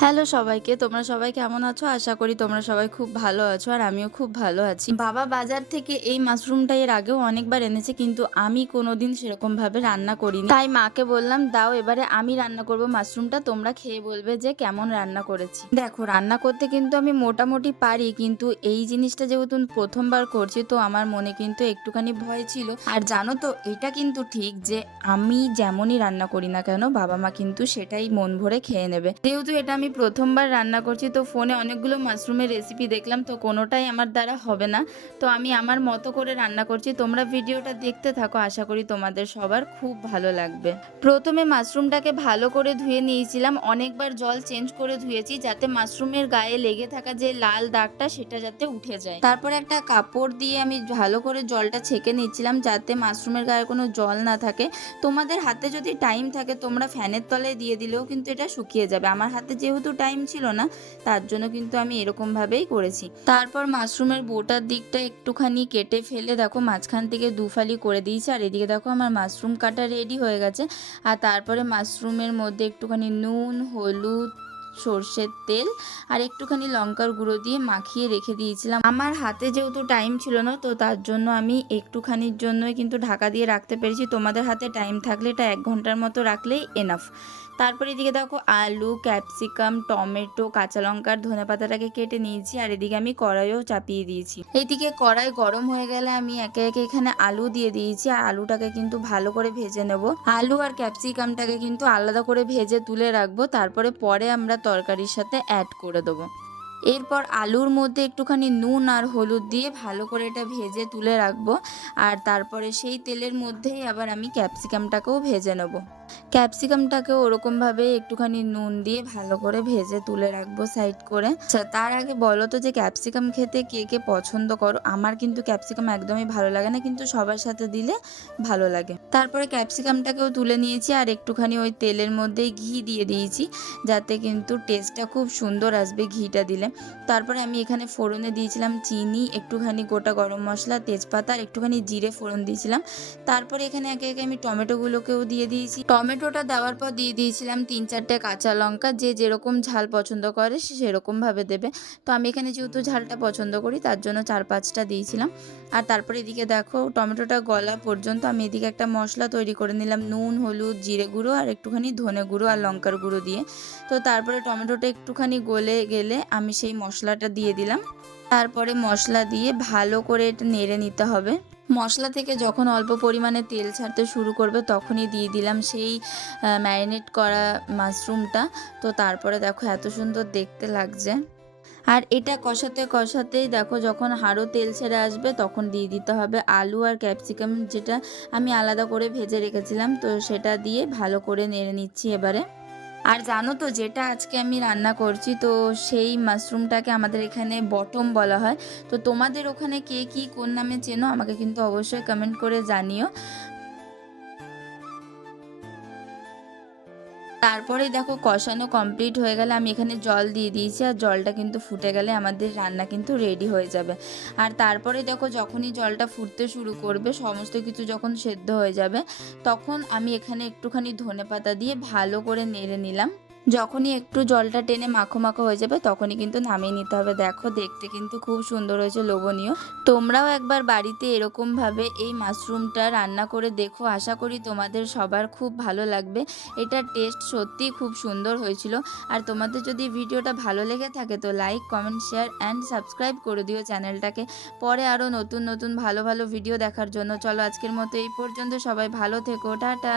Hello সবাইকে, তোমরা সবাই কেমন আছো? আশা করি তোমরা সবাই খুব ভালো আছো আর আমিও খুব ভালো আছি। বাবা বাজার থেকে এই মাশরুমটা এর আগেও অনেকবার এনেছে, কিন্তু আমি কোনোদিন সেরকমভাবে রান্না করিনি। তাই মাকে বললাম, দাও এবারে আমি রান্না করব মাশরুমটা, তোমরা খেয়ে বলবে যে কেমন রান্না করেছি। দেখো, রান্না করতে কিন্তু আমি মোটামুটি পারি, কিন্তু এই জিনিসটা যেহেতু প্রথমবার করছি তো আমার মনে কিন্তু একটুখানি ভয় ছিল। আর জানো তো, এটা কিন্তু ঠিক যে আমি যেমনই রান্না করি না কেন বাবা মা কিন্তু সেটাই মন ভরে খেয়ে নেবে। যেহেতু এটা আমি প্রথমবার রান্না করছি তো ফোনে অনেকগুলো মাশরুমের রেসিপি দেখলাম, তো কোনোটাই আমার দ্বারা হবে না। তো আমি আমার মতো করে রান্না করছি, তোমরা ভিডিওটা দেখতে থাকো, আশা করি তোমাদের সবার খুব ভালো লাগবে। প্রথমে মাশরুমটাকে ভালো করে ধুয়ে নিয়েছিলাম, অনেকবার জল চেঞ্জ করে ধুয়েছি যাতে মাশরুমের গায়ে লেগে থাকা যে লাল দাগটা সেটা যাতে উঠে যায়। তারপর একটা কাপড় দিয়ে আমি ভালো করে জলটা ছেঁকে নিচ্ছিলাম যাতে মাশরুমের গায়ে কোনো জল না থাকে। তোমাদের হাতে যদি টাইম থাকে তোমরা ফ্যানের তলায় দিয়ে দিলেও কিন্তু এটা শুকিয়ে যাবে। আমার হাতে যেহেতু টাইম ছিল না তার জন্য কিন্তু আমি এরকমভাবেই করেছি। তারপর মাশরুমের বোটার দিকটা একটুখানি কেটে ফেলে দেখো মাঝখান থেকে দুফালি করে দিয়েছি। আর এদিকে দেখো আমার মাশরুম কাটা রেডি হয়ে গেছে। আর তারপরে মাশরুমের মধ্যে একটুখানি নুন, হলুদ, সর্ষের তেল আর একটুখানি লঙ্কার গুঁড়ো দিয়ে মাখিয়ে রেখে দিয়েছিলাম। আমার হাতে যেহেতু টাইম ছিল না তো তার জন্য আমি একটুখানির জন্যই কিন্তু ঢাকা দিয়ে রাখতে পেরেছি। তোমাদের হাতে টাইম থাকলে এটা 1 ঘন্টার মতো রাখলেই এনাফ। তারপরে এদিকে দেখো আলু, ক্যাপসিকাম, টমেটো, কাঁচা লঙ্কা আর ধনেপাতাটাকে কেটে নিয়েছি। আর এদিকে আমি কড়াইও চাপিয়ে দিয়েছি। এইদিকে কড়াই গরম হয়ে গেলে আমি একে একে এখানে আলু দিয়ে দিয়েছি। আর আলুটাকে কিন্তু ভালো করে ভেজে নেব। আলু আর ক্যাপসিকামটাকে কিন্তু আলাদা করে ভেজে তুলে রাখবো, তারপরে পরে আমরা তরকারির সাথে অ্যাড করে দেবো। এরপর আলুর মধ্যে একটুখানি নুন আর হলুদ দিয়ে ভালো করে এটা ভেজে তুলে রাখবো। আর তারপরে সেই তেলের মধ্যেই আবার আমি ক্যাপসিকামটাকেও ভেজে নেব। ক্যাপসিকামটাকেও ওরকমভাবে একটুখানি নুন দিয়ে ভালো করে ভেজে তুলে রাখবো সাইড করে। আচ্ছা, তার আগে বলো তো যে ক্যাপসিকাম খেতে কে কে পছন্দ করো? আমার কিন্তু ক্যাপসিকাম একদমই ভালো লাগে না, কিন্তু সবার সাথে দিলে ভালো লাগে। তারপরে ক্যাপসিকামটাকেও তুলে নিয়েছি আর একটুখানি ওই তেলের মধ্যেই ঘি দিয়ে দিয়েছি যাতে কিন্তু টেস্টটা খুব সুন্দর আসবে ঘিটা দিলে। তারপরে আমি এখানে ফোড়নে দিয়েছিলাম চিনি, একটুখানি গোটা গরম মশলা, তেজপাতা আর একটুখানি জিরে ফোড়ন দিয়েছিলাম। তারপরে এখানে একে একে আমি টমেটোগুলোকেও দিয়ে দিয়েছি। টমেটোটা দেওয়ার পর দিয়ে দিয়েছিলাম 3-4টে কাঁচা লঙ্কা। যে যেরকম ঝাল পছন্দ করে সে সেরকমভাবে দেবে। তো আমি এখানে যেহেতু ঝালটা পছন্দ করি তার জন্য 4-5টা দিয়েছিলাম। আর তারপরে এদিকে দেখো টমেটোটা গলা পর্যন্ত আমি এদিকে একটা মশলা তৈরি করে নিলাম, নুন, হলুদ, জিরে গুঁড়ো আর একটুখানি ধনে গুঁড়ো আর লঙ্কার গুঁড়ো দিয়ে। তো তারপরে টমেটোটা একটুখানি গলে গেলে আমি সেই মশলাটা দিয়ে দিলাম। তারপরে মশলা দিয়ে ভালো করে এটা নেড়ে নিতে হবে। মশলা থেকে যখন অল্প পরিমাণে তেল ছাড়তে শুরু করবে তখনই দিয়ে দিলাম সেই ম্যারিনেট করা মাশরুমটা। তো তারপরে দেখো এত সুন্দর দেখতে লাগছে। আর এটা কষাতে কষাতেই দেখো যখন আরও তেল ছেড়ে আসবে তখন দিয়ে দিতে হবে আলু আর ক্যাপসিকাম, যেটা আমি আলাদা করে ভেজে রেখেছিলাম। তো সেটা দিয়ে ভালো করে নেড়ে নিচ্ছি এবারে। আর জানো তো, যেটা আজকে আমি রান্না করছি তো সেই মাশরুমটাকে আমাদের এখানে বটম বলা হয়। তো তোমাদের ওখানে কে কী কোন নামে চেনো আমাকে কিন্তু অবশ্যই কমেন্ট করে জানিও। তারপরেই দেখো কষানো কমপ্লিট হয়ে গেলে আমি এখানে জল দিয়ে দিয়েছি। আর জলটা কিন্তু ফুটে গেলে আমাদের রান্না কিন্তু রেডি হয়ে যাবে। আর তারপরে দেখো যখনই জলটা ফুটতে শুরু করবে, সমস্ত কিছু যখন সেদ্ধ হয়ে যাবে, তখন আমি এখানে একটুখানি ধনেপাতা দিয়ে ভালো করে নেড়ে নিলাম। যখনই একটু জলটা টেনে মাখো মাখো হয়ে যাবে তখনই কিন্তু নামিয়ে নিতে হবে। দেখো দেখতে কিন্তু খুব সুন্দর হয়েছে, লোভনীয়। তোমরাও একবার বাড়িতে এরকমভাবে এই মাশরুমটা রান্না করে দেখো, আশা করি তোমাদের সবার খুব ভালো লাগবে। এটার টেস্ট সত্যিই খুব সুন্দর হয়েছিল। আর তোমাদের যদি ভিডিওটা ভালো লেগে থাকে তো like, comment, share and subscribe করে দিও চ্যানেলটাকে। পরে আরও নতুন নতুন ভালো ভালো ভিডিও দেখার জন্য। চলো আজকের মতো এই পর্যন্ত, সবাই ভালো থেকো, টাটা।